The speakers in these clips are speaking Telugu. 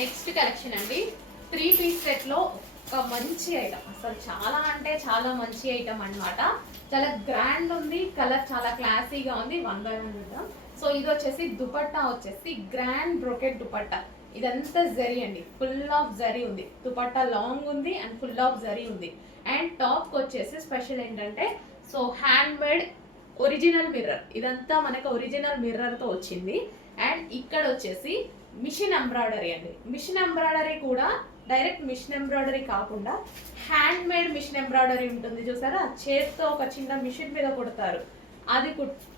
నెక్స్ట్ కలెక్షన్ అండి, 3 పీస్ సెట్ లో ఒక మంచి ఐటమ్, అసలు చాలా అంటే చాలా మంచి ఐటమ్ అన్నమాట. చాలా గ్రాండ్ ఉంది, కలర్ చాలా క్లాసీగా ఉంది. వన్ బై వన్ చూద్దాం. సో ఇది వచ్చేసి దుపట్టా వచ్చేసి గ్రాండ్ బ్రోకెట్ దుపట్టా. ఇదంతా జరీ అండి, ఫుల్ ఆఫ్ జరీ ఉంది. దుపట్టా లాంగ్ ఉంది అండ్ ఫుల్ ఆఫ్ జరీ ఉంది. అండ్ టాప్ వచ్చేసి స్పెషల్ ఏంటంటే, so hand made original mirror, ఇదంతా మనకు ఒరిజినల్ మిర్రర్ తో వచ్చింది. అండ్ ఇక్కడ వచ్చేసి మిషన్ ఎంబ్రాయిడరీ అండి. మిషన్ ఎంబ్రాయిడరీ కూడా డైరెక్ట్ మిషన్ ఎంబ్రాయిడరీ కాకుండా హ్యాండ్ మేడ్ మిషన్ ఎంబ్రాయిడరీ ఉంటుంది చూసారా, చేతితో ఒక చిన్న మిషన్ మీద కుడతారు, అది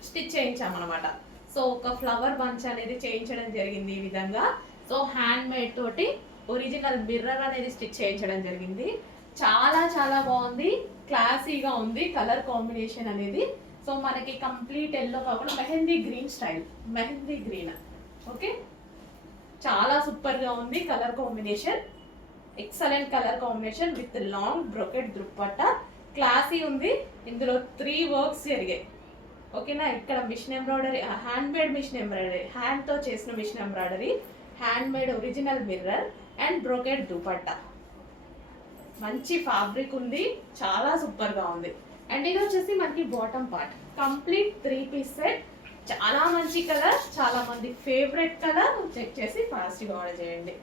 స్టిచ్ చేయించామన్నమాట. సో ఒక ఫ్లవర్ బంచ్ అనేది చేయించడం జరిగింది ఈ విధంగా. సో హ్యాండ్ మేడ్ తోటి ఒరిజినల్ మిర్రర్ అనేది స్టిచ్ చేయించడం జరిగింది. చాలా చాలా బాగుంది, క్లాసీగా ఉంది కలర్ కాంబినేషన్ అనేది. సో మనకి కంప్లీట్ ఎల్లో కాకుండా mehndi green style, mehndi green. Okay, చాలా సూపర్ గా ఉంది colour combination. Excellent colour combination with long brocade dupatta, classy ఉంది. ఇందులో 3 వర్క్స్ జరిగాయి. ఓకేనా, ఇక్కడ machine embroidery, hand made machine embroidery, hand తో చేసిన machine embroidery, hand made original mirror and brocade dupatta. మంచి ఫ్యాబ్రిక్ ఉంది, చాలా సూపర్ గా ఉంది. అండ్ ఇది వచ్చేసి మనకి bottom part. Complete 3 piece set, చాలా మంచి కలర్, చాలా మంది ఫేవరెట్ కలర్. చెక్ చేసి ఫాస్ట్గా ఆర్డర్ చేయండి.